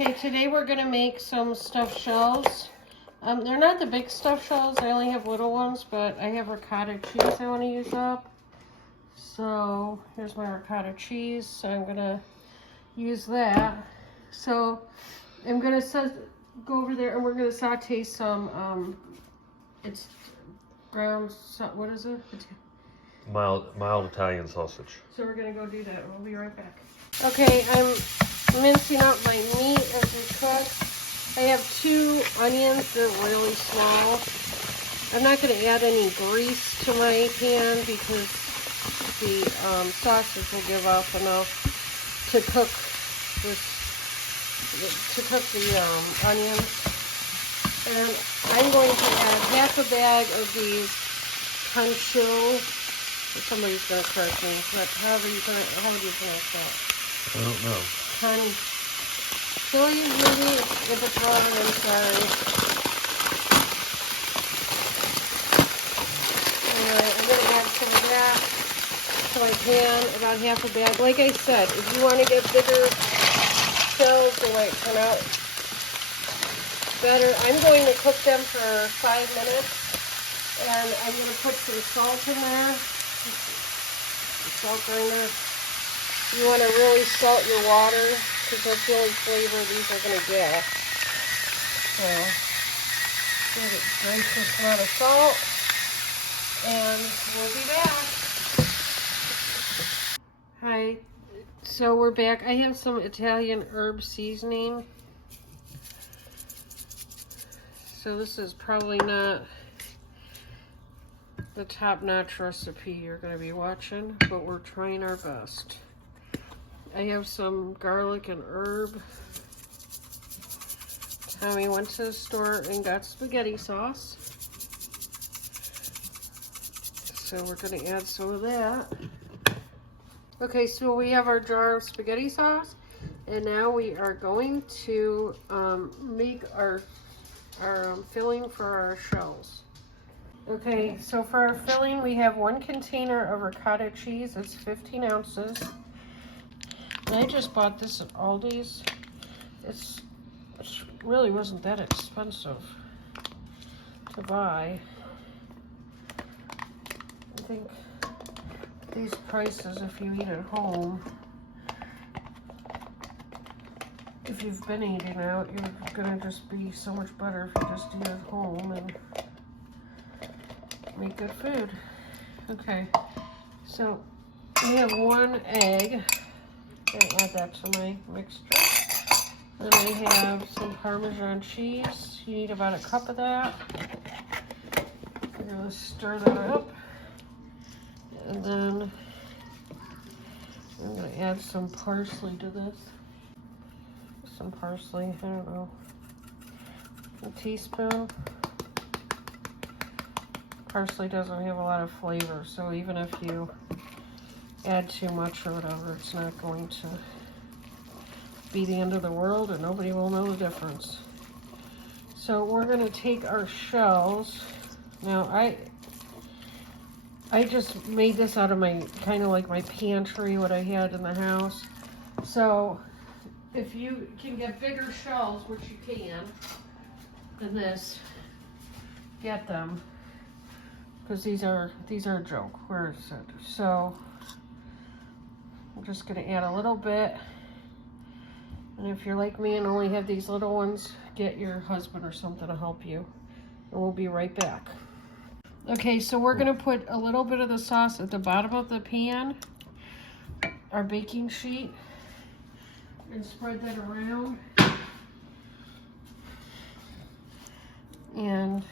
Okay, today we're gonna make some stuffed shells. They're not the big stuffed shells, I only have little ones, but I have ricotta cheese I wanna use up. So here's my ricotta cheese, so I'm gonna use that. So I'm gonna go over there and we're gonna saute some, it's brown, what is it? Mild Italian sausage. So we're gonna go do that, we'll be right back. Okay, I'm mincing up my meat as we cook. I have 2 onions, they're really small. I'm not going to add any grease to my pan because the sausage will give off enough to cook the onions. And I'm going to add half a bag of these concho. Somebody's going to correct me, but how do you pronounce that? I don't know. Chili, maybe? If it's wrong, I'm sorry. Anyway, I'm going to add some of that to my pan, about half a bag. Like I said, if you want to get bigger shells, they might turn out better. I'm going to cook them for 5 minutes, and I'm going to put some salt in there. Salt grinder. You want to really salt your water because that's the only flavor these are going to get. So, give it a gracious amount of salt, and we'll be back. Hi, so we're back. I have some Italian herb seasoning. So this is probably not the top-notch recipe you're going to be watching, but we're trying our best. I have some garlic and herb. Tommy went to the store and got spaghetti sauce. So we're going to add some of that. Okay, so we have our jar of spaghetti sauce. And now we are going to make our filling for our shells. Okay, so for our filling, we have 1 container of ricotta cheese. It's 15 ounces. And I just bought this at Aldi's. It really wasn't that expensive to buy. I think these prices, if you eat at home, if you've been eating out, you're gonna just be so much better if you just eat at home and make good food. Okay, so we have 1 egg. I'm gonna add that to my mixture. Then I have some Parmesan cheese. You need about a cup of that. We're gonna stir that up. And then I'm gonna add some parsley to this. Some parsley, I don't know. A teaspoon. Parsley doesn't have a lot of flavor, so even if you add too much or whatever, it's not going to be the end of the world and nobody will know the difference. So we're going to take our shells. Now I just made this out of my, kind of like my pantry, what I had in the house. So if you can get bigger shells, which you can, than this, get them. Because these are a joke. Where is it? So I'm just going to add a little bit. And if you're like me and only have these little ones, get your husband or something to help you. And we'll be right back. Okay, so we're going to put a little bit of the sauce at the bottom of the pan, our baking sheet, and spread that around. And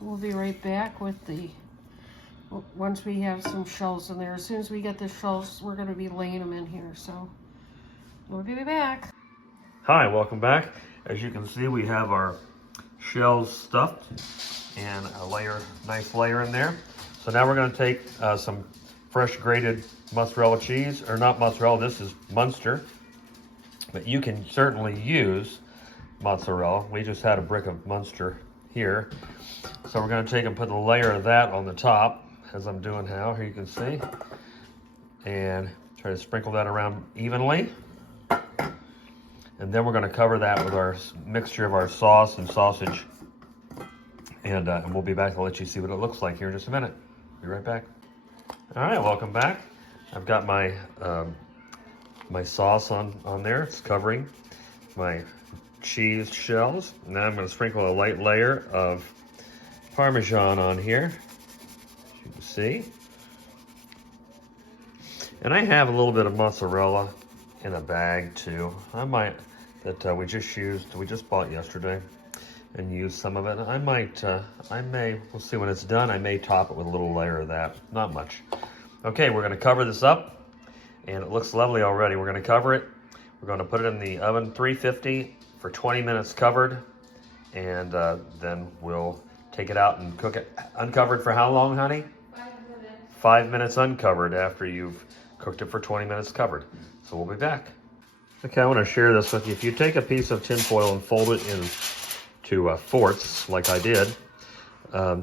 we'll be right back with once we have some shells in there. As soon as we get the shells, we're going to be laying them in here. So we'll be back. Hi, welcome back. As you can see, we have our shells stuffed and a nice layer in there. So now we're going to take some fresh grated mozzarella cheese, or not mozzarella, this is Munster. But you can certainly use mozzarella. We just had a brick of Munster here. So we're going to take and put a layer of that on the top, as I'm doing now, here you can see. And try to sprinkle that around evenly. And then we're going to cover that with our mixture of our sauce and sausage. And we'll be back to let you see what it looks like here in just a minute. Be right back. All right, welcome back. I've got my my sauce on there. It's covering my cheese shells. Now I'm going to sprinkle a light layer of Parmesan on here, as you can see. And I have a little bit of mozzarella in a bag too. I might, that we just bought yesterday, and use some of it. We'll see when it's done, I may top it with a little layer of that, not much. Okay, we're gonna cover this up, and it looks lovely already. We're gonna cover it. We're gonna put it in the oven, 350 for 20 minutes covered, and then we'll take it out and cook it uncovered for how long, honey? 5 minutes. 5 minutes uncovered after you've cooked it for 20 minutes covered. So we'll be back. Okay, I want to share this with you. If you take a piece of tin foil and fold it into fourths, like I did, I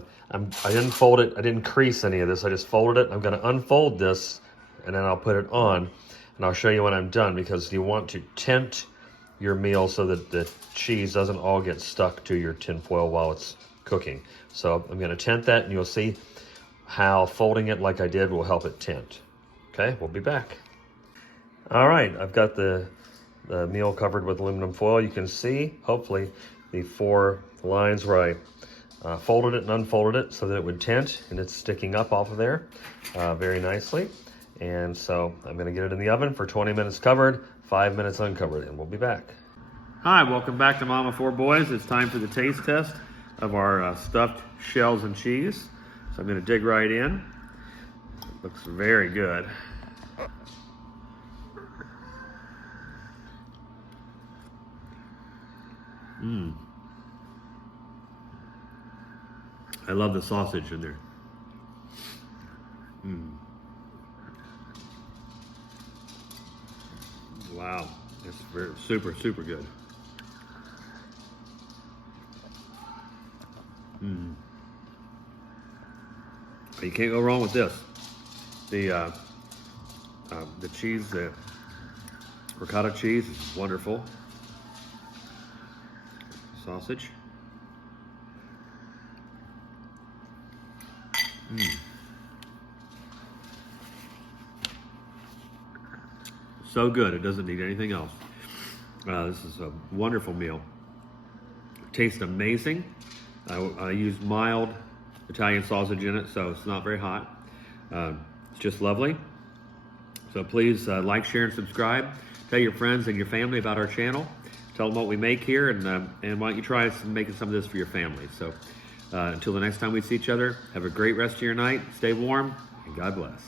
didn't fold it, I didn't crease any of this, I just folded it. I'm going to unfold this, and then I'll put it on, and I'll show you when I'm done, because you want to tent your meal so that the cheese doesn't all get stuck to your tin foil while it's cooking. So I'm going to tent that, and you'll see how folding it like I did will help it tent. Okay, we'll be back. All right, I've got the meal covered with aluminum foil. You can see, hopefully, the 4 lines where I folded it and unfolded it so that it would tent, and it's sticking up off of there very nicely. And so I'm gonna get it in the oven for 20 minutes covered, 5 minutes uncovered, and we'll be back. Hi, welcome back to Mama 4 Boys. It's time for the taste test of our stuffed shells and cheese. So I'm gonna dig right in. Looks very good. I love the sausage in there. Wow, it's super good. You can't go wrong with this. The cheese, the ricotta cheese is wonderful. Sausage. So good, it doesn't need anything else. This is a wonderful meal. Tastes amazing. I used mild Italian sausage in it, so it's not very hot. It's just lovely. So please like, share, and subscribe. Tell your friends and your family about our channel. Tell them what we make here, and why don't you try making some of this for your family. So until the next time we see each other, have a great rest of your night. Stay warm, and God bless.